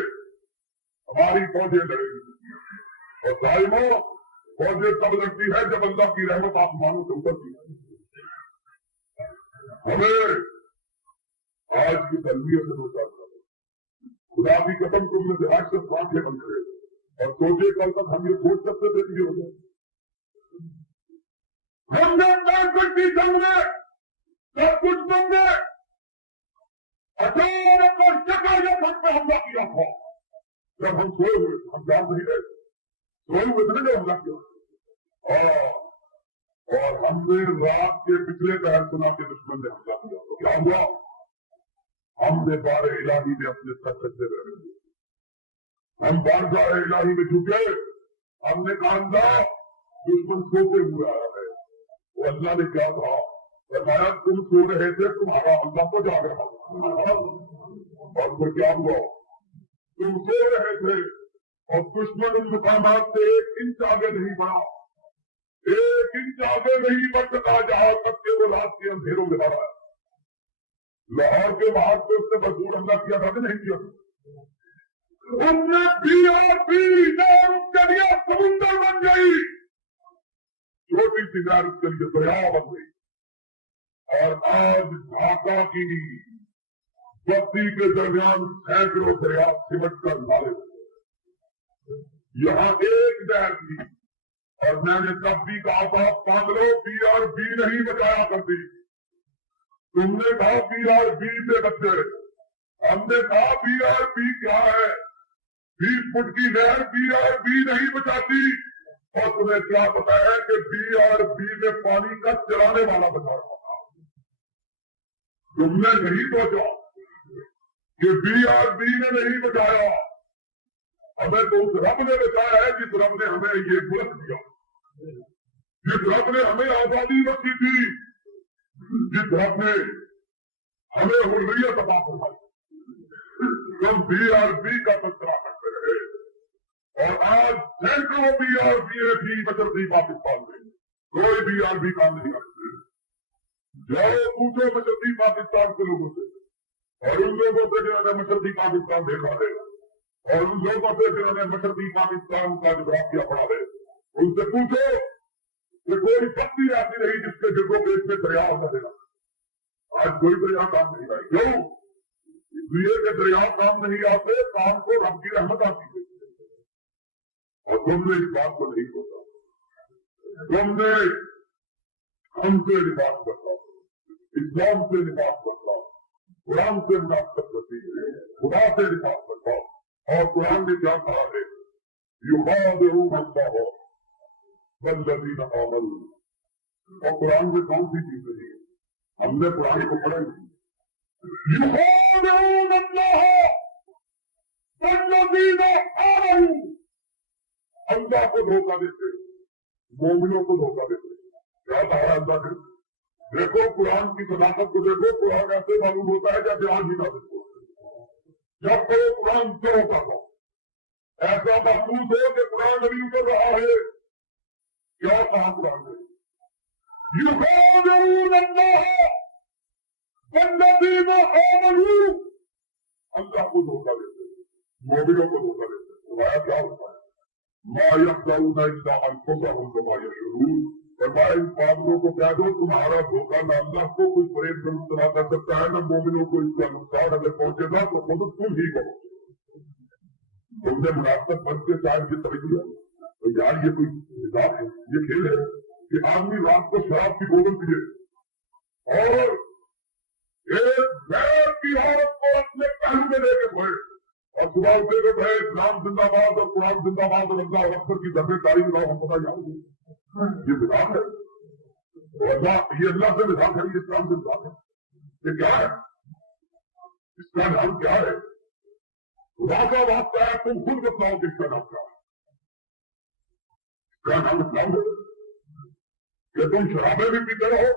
ہماری فوجیں لڑیں گی، اور دائموں فوجیں تب لڑتی ہے جب اللہ کی رحمت آسمانوں سے اترتی ہے، ہمیں آج کی تربیت سے سوچا خدا کی قسم تم نے دیہات سے آنکھیں بند کرے اور سوچے کل تک ہم یہ سوچ سکتے تھے کہ یہ ہو جائے، ہم نے کل کی جنگ میں سب کچھ بن گئے، اچانک اور شکایت ہم پہ حملہ کیا تھا، جب ہم سوئے ہوئے ہم جان نہیں رہے، سوئے ہوئے تھے جب حملہ کیا، اور ہم نے رات کے پچھلے پہر سنا کہ دشمن نے حملہ کیا تو کیا ہوا؟ ہم نے بار الہی میں اپنے سر سجدے میں رکھ دیے، ہم بارگاہ الہی میں جھکے، ہم نے کہا اللہ دشمن سوتے ہوئے آیا ہے۔ وہ اللہ نے کیا کہا؟ فرمایا تم سو رہے تھے، تمہارا اللہ تو جاگ رہا تھا۔ اور پھر کیا ہوا؟ تم سو رہے تھے اور دشمن ان مقامات سے 1 انچ آگے نہیں بڑھا، 1 انچ آگے نہیں بڑھ سکا جہاں تک کہ وہ رات کے اندھیروں میں رہا ہے۔ لاہور کے باہر سے اس نے بھرپور حملہ کیا تھا کہ نہیں کیا؟ ان نے بھی اور بھی نہر اس کے لیے سمندر بن گئی، چھوٹی سی نہر اس کے لیے دریا بن گئی۔ اور آج ڈھاکہ کی بستی کے درمیان سینکڑوں دریا سمٹ کر نالے ہوئے۔ یہاں ایک نہر تھی اور میں نے تب بھی کہا تھا پاگلو بی آر بی نہیں بچایا کرتی، تم نے کہا بی آر بی سے بچے، ہم نے کہا بی آر بی کیا ہے؟ 20 فٹ کی نہر بی آر بی نہیں بچاتی، اور تمہیں کیا پتا ہے کہ بی آر بی میں پانی کا چلانے والا بچا رہا تھا؟ تم نے نہیں سوچا کہ بی آر بی نے نہیں بچایا، ہمیں تو اس رب نے بچایا ہے جس رب نے ہمیں یہ ملک دیا، جس رب نے ہمیں آزادی بخشی تھی، جس رب نے ہمیں حریت عطا فرمائی۔ ہم بی آر بی کا تذکرہ کرتے رہے اور آج سینکڑوں بی آر بی تھی مشرقی پاکستان میں، کوئی بی آر بی کام نہیں کرتے۔ جاؤ پوچھو مشرقی پاکستان کے لوگوں سے، اور ان لوگوں سے جنہوں نے مشرقی پاکستان دیکھا ہے، اور ان لوگوں سے جنہوں نے مشرقی پاکستان کا جغرافیہ پڑھا ہے، ان سے پوچھو کہ کوئی بستی ایسی نہیں جس کے جگہوں پہ اس میں دریا ہوتا ہے۔ آج کوئی دریا کام نہیں آئے، کیوں؟ اس لیے کہ دریا کام نہیں آتے، کام کو رب کی رحمت آتی ہے۔ اور تم نے اس بات کو نہیں سوچا، تم نے ہم سے لباس کرتا، اسلام سے لباس کرتا، قرآن سے مناسبت کرتی ہے، خدا سے لباس کرتا۔ اور قرآن نے کیا کہا ہے؟ یخادعون اللہ والذین آمنوا۔ اور قرآن میں کون سی چیز نہیں ہے؟ ہم نے قرآن کو پڑھا نہیں۔ یخادعون اللہ والذین آمنوا، اللہ کو دھوکہ دیتے، مومنوں کو دھوکہ دیتے۔ کیا کہا ہے اللہ نے؟ دیکھو قرآن کی صداقت کو دیکھو، قرآن ایسے معلوم ہوتا ہے جب بیان ہی نہ دیکھو، جب کوئی قرآن سے ہوتا تھا ایسا محسوس ہو کہ قرآن نبی اتر رہا ہے۔ کیا کہا قرآن نے؟ یخادعون اللہ والذین آمنوا، اللہ کو دھوکہ دیتے، مومنوں کو دھوکہ دیتے۔ فرمایا کیا ہوتا ہے؟ ما یخدعون الا انفسهم وما یشعرون۔ فرمایا ان پاگلوں کو کہہ دو تمہارا دھوکہ نہ اللہ کو کوئی فریب میں مبتلا کر سکتا ہے، نہ مومنوں کو اس کا نقصان اگر پہنچے گا تو خود تم ہی کرو۔ تم نے مناسبت بن کے شاید یہ طرح کیا تو یار یہ کوئی مزاج ہے، یہ کھیل ہے کہ آدمی رات کو شراب کی بوتل پیے اور ایک غیر کی عورت کو اپنے پہلو میں لے کے سوئے اور صبح اٹھے کے کہے اسلام زندہ باد اور قرآن زندہ باد اور اللہ اکبر کی دربے تاریخ لاؤ، ہم پتہ یاد ہوں یہ مزاج ہے۔ اور اللہ یہ اللہ سے مزاج ہے، یہ اسلام سے مزاج ہے، یہ کیا ہے؟ اس کا نام کیا ہے؟ خدا کا واسطہ ہے، تم خود بتلاؤ کہ اس کا نام کیا ہے؟ اس کا نام اسلام ہے کہ تم شرابیں بھی پیتے رہو،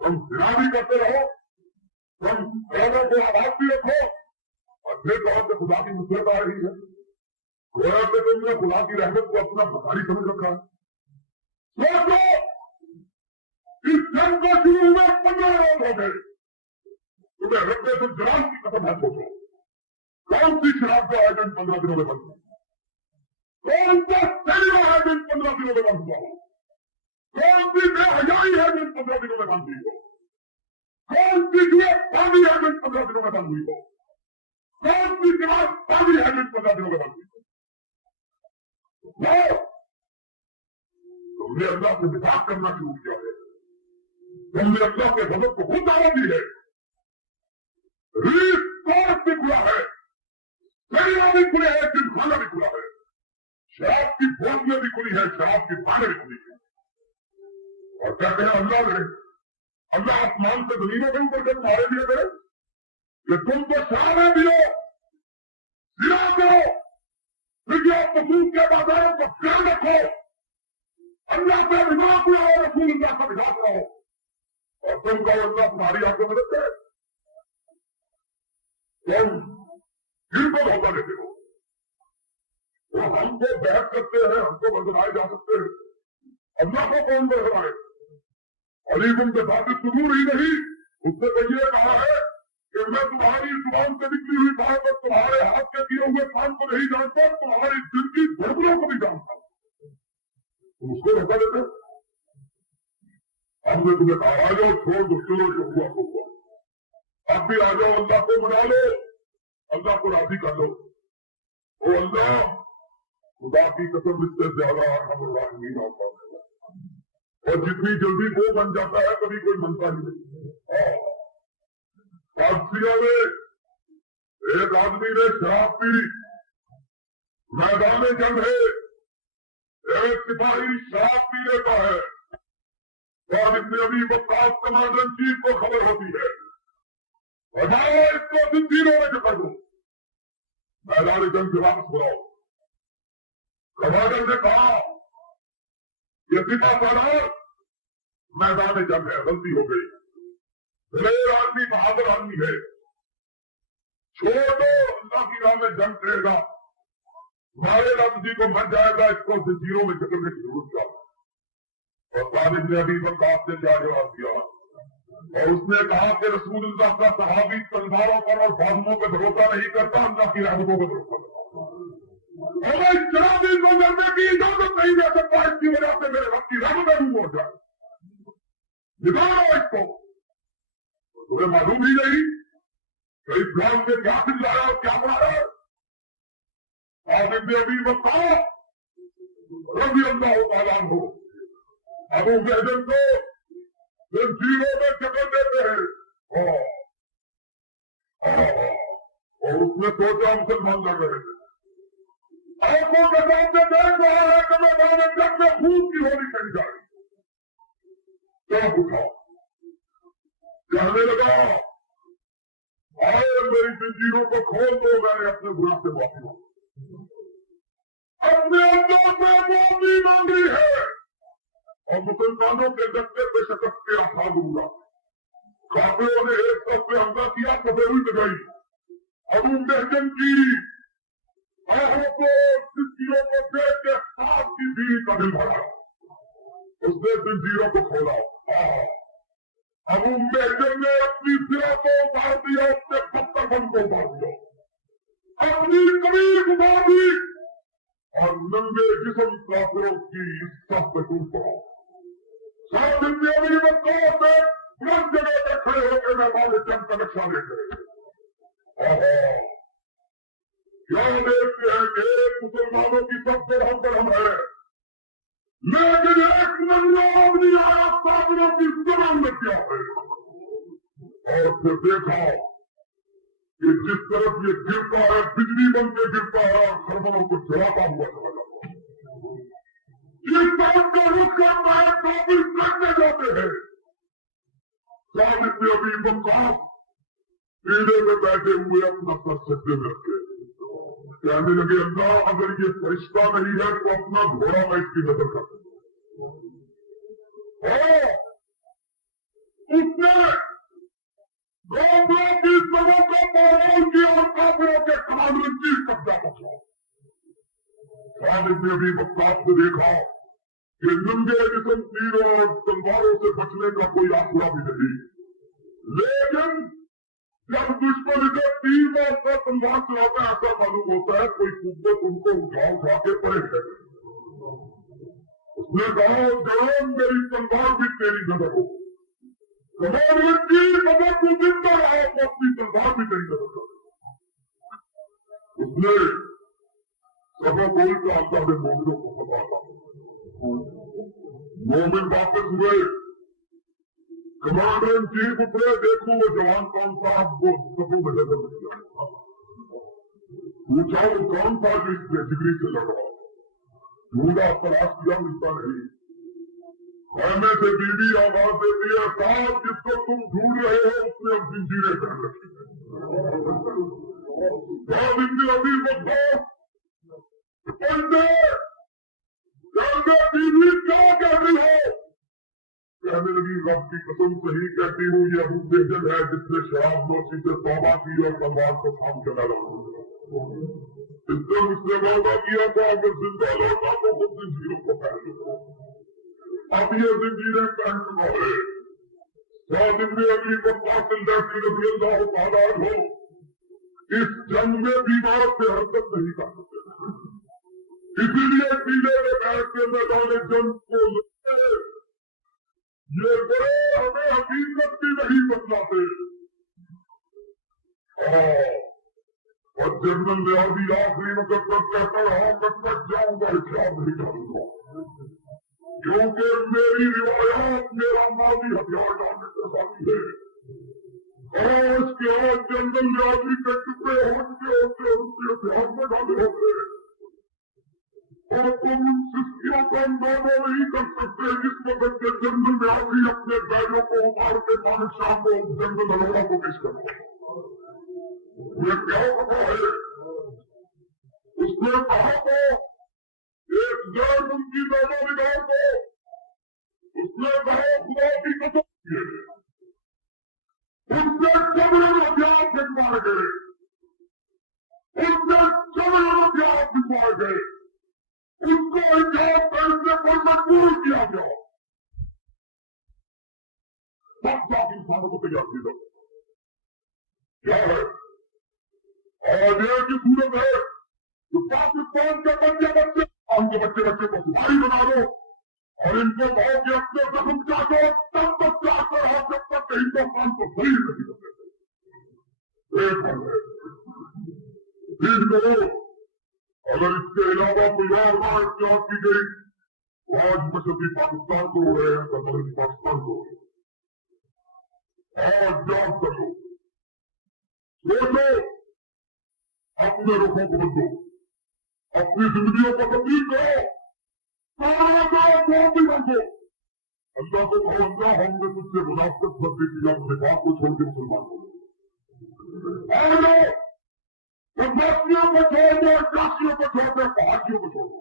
تم زنا بھی کرتے رہو، تم عورتوں کو آباد بھی رکھو، اور پھر کہو کہ خدا کی نصرت آ رہی ہے۔ گویا کہ تم نے خدا کی رحمت کو اپنا بھاری سمجھ رکھا ہے۔ سوچو اس جنگ کو شروع ہوئے 15 روز ہو گئے، تمہیں رب الجلال کی قسم ہے، سوچو کون سی شراب کا ایجنٹ 15 دنوں میں بند ہوا؟ کون سا سیوا ایجنٹ 15 دنوں میں بند ہوا؟ کون سی بے حیائی ایجنٹ 15 دنوں میں بند ہوئی ہو؟ کون سی پانی ایجنٹ 15 دنوں میں بند ہوئی ہو؟ کون سی جناب پانی ایجنٹ 15 دنوں میں بند ہوئی ہو؟ تم نے اللہ سے مذاق کرنا شروع کیا ہے، تم نے اللہ کے غضب کو خود دعوت دی ہے۔ ریس کورس بھی کھلا ہے، سیوا بھی کھلے ہیں، جم خانہ بھی کھلا ہے، شراب کی بوتلیں بھی کھلی ہے، شراب کی پانے بھی کھلی ہے، اور کہتے ہیں اللہ نے، اللہ آسمان سے زمینوں کے اوپر سے تمہارے لیے کرے کہ تم تو سارے دلو سرا کرو، پھر آپ رسول کے بازاروں کو خیال رکھو، اللہ کا مذاق اڑاؤ، رسول اللہ کا مذاق اڑاؤ، اور تم کہو اللہ تمہاری آپ کو مدد کرے، تم پھر کو دھوکہ دیتے ہو۔ تو ہم کو بحث کرتے ہیں، ہم کو بردائے جا سکتے ہیں، اللہ کو کون بردائے؟ علی بن ثابت صدور ہی نہیں، اس نے تو یہ کہا ہے کہ میں تمہاری زبان سے نکلی ہوئی بات اور تمہارے ہاتھ کے کیے ہوئے کام کو نہیں جانتا، تمہاری دل کی دھڑکنوں کو بھی جانتا ہوں۔ تم اس کو دھوکہ دیتے ہو۔ ہم نے تمہیں کہا آ جاؤ، چھوڑ دو، چلو جو ہوا تو ہوا، اب بھی آ جاؤ، اللہ کو منا لو، اللہ کو راضی کر لو۔ او اللہ، خدا کی قسم اس سے زیادہ ارحم الراحمین ہوتا ہے، اور جتنی جلدی وہ بن جاتا ہے کبھی کوئی بنتا ہی نہیں۔ قادسیہ میں ایک آدمی نے شراب پی، میدان جنگ ہے، ایک سپاہی شراب پی لیتا ہے، اور ابن ابی وقاص کمانڈر ان چیف کو خبر ہوتی ہے، بتاؤ اس کو زنجیروں میں جکڑ دو، میدان جنگ سے واپس بلاؤ۔ کمانڈر نے کہا یہ سپاہ سالار میدان جنگ ہے، غلطی ہو گئی، دلیر آدمی بہادر آدمی ہے، چھوڑ دو، اللہ کی راہ میں جنگ کرے گا، مارے گا کسی کو، مر جائے گا، اس کو زنجیروں میں جکڑنے کی ضرورت کیا؟ اور طالب نے ابھی وقاص نے کیا جواب دیا؟ اور اس نے کہا کہ رسول اللہ کا صحابی تلواروں پر اور بازوؤں پہ بھروسہ نہیں کرتا، اللہ کی رحمتوں پہ بھروسہ کرتا، اور میں شرابی کو مرنے کی اجازت نہیں دے سکتا، اس کی وجہ سے میرے رب کی رحمتیں دور ہو جائے، نکالو اس کو۔ تمہیں معلوم ہی نہیں کہ اسلام نے کیا سکھلایا اور کیا پڑھایا؟ طالب نے ابھی وقاص رضی اللہ تعالیٰ عنہ ابو جہل کو زنجیروں میں جکڑ دیتے ہیں، اور اس نے سوچا مسلمان لڑ رہے تھے، آنکھوں کے سامنے دیکھ رہا ہے کہ میدان جنگ میں خون کی ہولی کھیلی جا رہی، کیا اٹھا، کہنے لگا آئے میری زنجیروں کو کھول دو، میں نے اپنے گناہ سے معافی مانگی، اپنے اللہ سے معافی مانگی ہے، اور مسلمانوں کے لشکر پہ شکست کے آسا دوں گا۔ کافروں نے ایک طرف پہ حملہ کیا، تباہی لگائی، ابو محجن کی آہوں کو زنجیروں کو دیکھ کے ساتھ کی بیوی کا دل بھرا، اس نے زنجیروں کو کھولا، ابو محجن نے اپنی سرا کو اتار دیا، اس نے پتھر بن کو اتار دیا، اپنی قمیص اتار دی، اور ننگے جسم کافروں کی اس سب پہ ٹوٹ پڑا۔ ساتھ ابن ابی وقاص میں بلند جگہ پہ کھڑے ہو کے میدان جنگ کا نقشہ لے گئے، کیا دیکھتے ہیں کہ ایک مسلمانوں کی سب سے ہم پر ہم ہے، لیکن ایک ننگا آدمی آیا کافروں کی زبان میں کیا ہے، اور پھر دیکھا کہ جس طرف یہ گرتا ہے بجلی بن کے گرتا ہے اور خربروں کو جلاتا ہوا چلا جاتا ہے، جس طرف کا رخ کرتا ہے کافر کرتے جاتے ہیں۔ ثابت ابی وقاص پیڑے میں بیٹھے ہوئے اپنا سر سجدے میں رکھے، کہنے لگے اللہ اگر یہ فرشتہ نہیں ہے تو اپنا گھوڑا میں اس کی نظر کر دوں، اور اس نے گوبروں کی سبوں کو پارول کی اور کافروں کے کمانڈر کی قبضہ پکڑا۔ ثابت نے ابھی وقاص کو دیکھا کہ ننگے جسم تیروں اور تلواروں سے بچنے کا کوئی آسرا بھی نہیں، لیکن جب دشمن سے تیر مارتا تلوار چلاتا ہے ایسا معلوم ہوتا ہے کوئی قوت ان کو اٹھا کے پڑے گئے۔ اس نے کہا جان میری تلوار بھی تیری نظر ہو، کمانڈر کی اگر تو زندہ رہا تو اپنی تلوار بھی تیری نظر کر۔ اس نے سبا بول کر اللہ نے مومنوں کو پتا تھا، مومن واپس ہوئے، کمانڈر ان چیف اترے، دیکھو وہ جوان کون تھا، وہ سبوں میں نظر نہیں آیا، پوچھا وہ کون تھا جو اس نے جگری سے لڑ رہا، ڈھونڈا تلاش کیا، ملتا نہیں، خیمے سے بیوی آواز دیتی ہے صاحب جس کو تم ڈھونڈ رہے ہو اس نے اب زنجیریں پہن رکھی ہیں. صاحب اتنی عظیم بات پڑھتے بیوی کیا کہتی ہو؟ کہنے لگی رب کی قسم صحیح کہتی ہوں یہ ابو جہل ہے جس نے شراب نوشی سے توبہ کی اور تلوار کو تھام کے ڈالا. اس نے وعدہ کیا تھا اگر زندہ لوٹا تو خود زنجیروں کو پہن لو. اب یہ زنجیریں پہن چکا ہے. سعد بن ابی وقاص اللیثی رضی اللہ تعالیٰ عنہ اس جنگ میں دیوار سے حرکت نہیں کر سکتے. اسی لیے پیلے میں بیٹھ کے میدان جنگ کو یہ بڑے ہمیں حقیقت بھی نہیں بتلاتے. اور جنرل نیازی آخری وقت پر کہتا رہا میں تک جاؤں گا خیال نہیں کروں گا کیونکہ میری روایات میرا ماضی ہتھیار ڈالنے سے ساتھی ہے. اور اس کے بعد جنرل نیازی کے ٹکڑے ہو چکے ہوتے ان کے ہتھیار میں ڈالے ہوتے اور تم ان سستیوں کا اندازہ نہیں کر سکتے جس وقت کے جنرل نیازی اپنے بیٹوں کو اتار کے مالک شاہ کو جنرل اروڑا کو پیش کرنا. یہ کیا پتا ہے اس نے کہا تو ایک غیر ملکی دونوں کو اس نے کہا خدا کی قسم ان سے چمڑے میں ہتھیار پھینکوائے گئے. ان سے چمڑے میں ہتھیار پھینکوائے گئے. اس کو حجاب پہننے پر مجبور کیا گیا. سب ساتھ انسانوں کو تیار کی جاتی کیا ہے اور یہ کی صورت ہے کہ پاکستان کے بچے ان کے بچے کو سپاہی بنا دو اور ان کو کہو کہ اپنے زخم چاٹو تب تک چاٹ کر رہا جب تک کہ ہندوستان کو صحیح نہیں کرتے. ایک کو اگر اس کے علاوہ کوئی اور بات اختیار کی گئی تو آج مشرقی پاکستان کو ہو رہے ہیں تو مغربی پاکستان کو ہو رہے ہیں. آج جاب کرو سوچو اپنے رخوں کو بدلو اپنی زندگیوں کو تبدیل کرو بھی بندو. اللہ کو کہو اللہ ہم نے تجھ سے منافقت بدلی کی اپنے باپ کو چھوڑ کے مسلمان ہو بستیوں کو چھوڑ دو کاشیوں کو چھوڑ دو پہاڑیوں کو چھوڑ دو.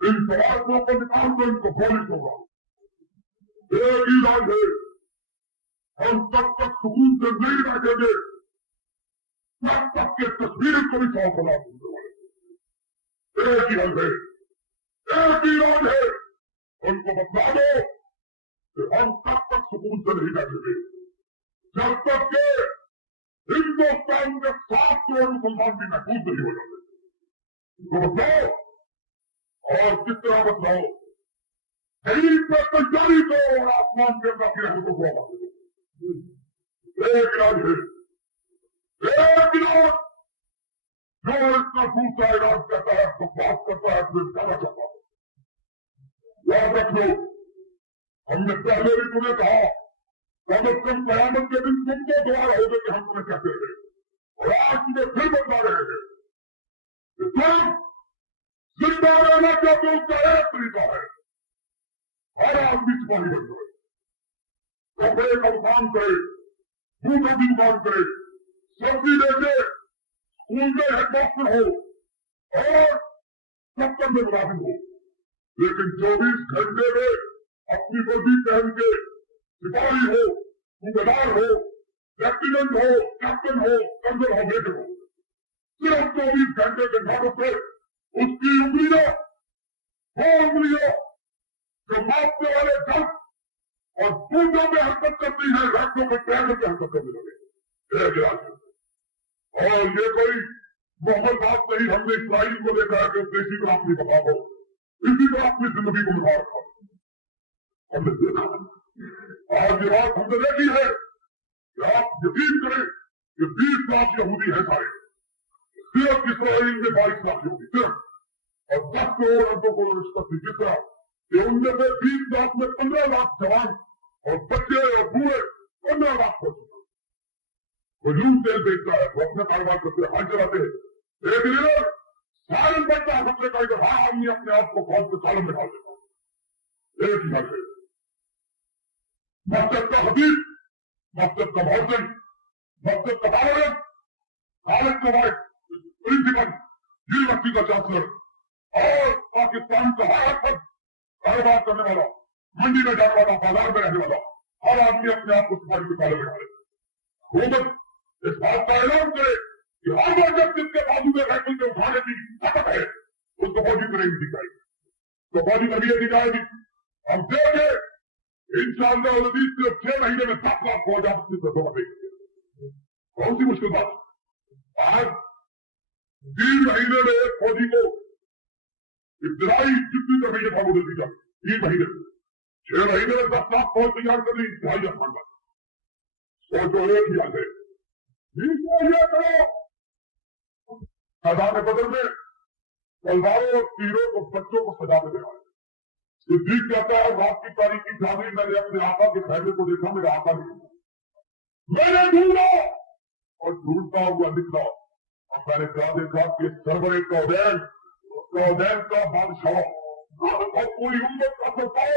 ان پہاڑوں کو نکال دو ان کو گولی ہوگا. ایک ہی راج ہے ہم تب تک سکون سے نہیں بیٹھیں گے تب تک کے تصویر کو بھی صاف بنا دیں گے. ایک ہی حل ہے ایک ہی راج ہے ان کو بتلا دو کہ ہم تب تک سکون سے نہیں بیٹھیں گے جب تک کہ ہندوستان کے 7 کروڑ مسلمان بھی محفوظ نہیں ہو جاتے. تو بتاؤ اور کس طرح بتلاؤ زمین پر تیاری کرو اور آسمان کے اندر کی رحمتوں کو آباد کرو. ایک علاج ہے ایک علاج جو اتنا دوسرا علاج کرتا ہے تو بات کرتا ہے پھر جانا چاہتا ہے. یاد رکھ لو ہم نے پہلے بھی تمہیں کہا کم از کم قیامت کے دن تم کو دوبارہ ہو گئے کہ ہم تمہیں کہتے رہے اور آج تمہیں پھر بتا رہے ہیں کہ تم زندہ رہنا چاہتے اس کا ایک طریقہ ہے ہر آدمی سپاہی بن جائے کپڑے کا دکان کرے بوٹوں کی دکان کرے سبزی بیچے اسکول میں ہیڈ ماسٹر ہو اور دفتر میں ملازم ہو لیکن 24 گھنٹے میں اپنی وردی پہن کے سپاہی ہو صوبیدار ہو لیفٹیننٹ ہو کیپٹن ہو کرنل ہو میجر ہو صرف 24 گھنٹے کے ڈھابوں پہ اس کی انگلیاں وہ انگلیاں جو ماپنے والے جب اور پوجوں میں حرکت کرتی ہے راتوں میں پیروں میں حرکت کرنے لگے ایک علاج ہے. اور یہ کوئی محمد بات نہیں ہم نے اسرائیل کو دیکھا ہے کہ دیسی کو اپنی بتا دو اسی طرح اپنی زندگی کو نبھا رکھا ہم نے دیکھا آج یہ بات ہم نے دیکھی ہے کہ آپ یقین کریں کہ 20 لاکھ یہودی ہیں سارے صرف اسرائیل میں 22 لاکھ یہودی صرف اور 10 کروڑ عربوں کو رشوت دی جس طرح کہ ان میں سے 20 لاکھ میں 15 لاکھ جوان اور بچے اور بوڑھے 15 لاکھ ہو چکے وجود تیل بیچتا ہے وہ اپنے کاروبار کرتے حج چلاتے ہیں ایک لیڈر سالن بنتا ہے سب سے کہا کہ ہاں آدمی اپنے آپ کو فوج کے سالن میں ڈال دیتا ایک ہی حل ہے مسجد کا حدیث، مسجد کا محسن، مسجد کا پارلر، کالج کا وائس پرنسپل، یونیورسٹی کا چانسلر اور پاکستان کا ہر حد تک کاروبار کرنے والا، منڈی میں جانے والا، بازار میں رہنے والا ہر آدمی اپنے آپ کو صفائی کے تالے میں ڈالے۔ حکومت اس بات کا اعلان کرے کہ ہر مسجد جس کے بازو میں رائفل کے اٹھانے کی طاقت ہے اس کو فوجی ٹریننگ دی جائے گی، تو فوجی تربیت دی جائے گی۔ ہم دیکھیں انشاءاللہ العزیز سے 6 مہینے میں 7 لاکھ فوج آپ کی سطح دیں گے۔ کون سی مشکل بات؟ آج 3 مہینے میں ایک فوجی کو ابتدائی جتنی تربیت تھا وہ دے دی جائے 3 مہینے میں، 6 مہینے میں 10 لاکھ فوج تیار کر لی، انتہائی آسان بات۔ سوچو ایک ہی آگے یہ کرو میدان بدر میں تلواروں اور تیروں کو بچوں کو سجا دے رہا ہے۔ صدیق کہتا ہے رات کی تاریخی جاگی میں نے اپنے آقا کے خیمے کو دیکھا، میرا آقا نہیں، میں نے ڈھونڈا اور ڈھونڈتا ہوا نکلا اور میں نے کیا دیکھا کہ سرور کودین کا بادشاہ اور پوری امت کا سردار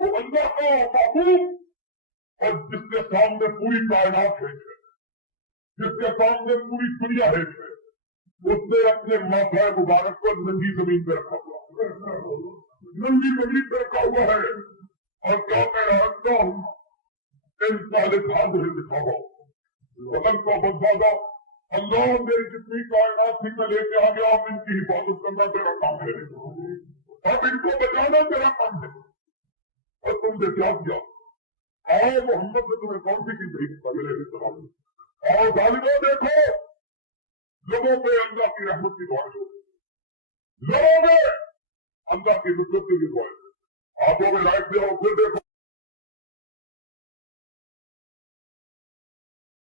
وہ اللہ کا محبوب اور جس کے سامنے پوری کائنات ہے، جس کے سامنے پوری دنیا ہے، اس نے اپنے ماتھا مبارک کو ننگی زمین پہ رکھا ہوا، ننگی زمین پہ رکھا ہوا ہے اور کیا میں رکھتا ہوں ان صالح حاضر دکھاؤ وطن کو بندہ اللہ میری جتنی کائنات تھی میں لے کے آ گیا، اب ان کی حفاظت کرنا تیرا کام ہے، اب ان کو بچانا تیرا کام ہے۔ اور تم نے کیا کیا؟ آؤ محمد نے تمہیں کون سی چیز نہیں اور ظالموں دیکھو لوگوں پہ اللہ کی رحمت کی بارش ہو، لوگوں میں اللہ کی نصرت کی بھی بارش، آنکھوں میں لائٹ دے اور پھر دیکھو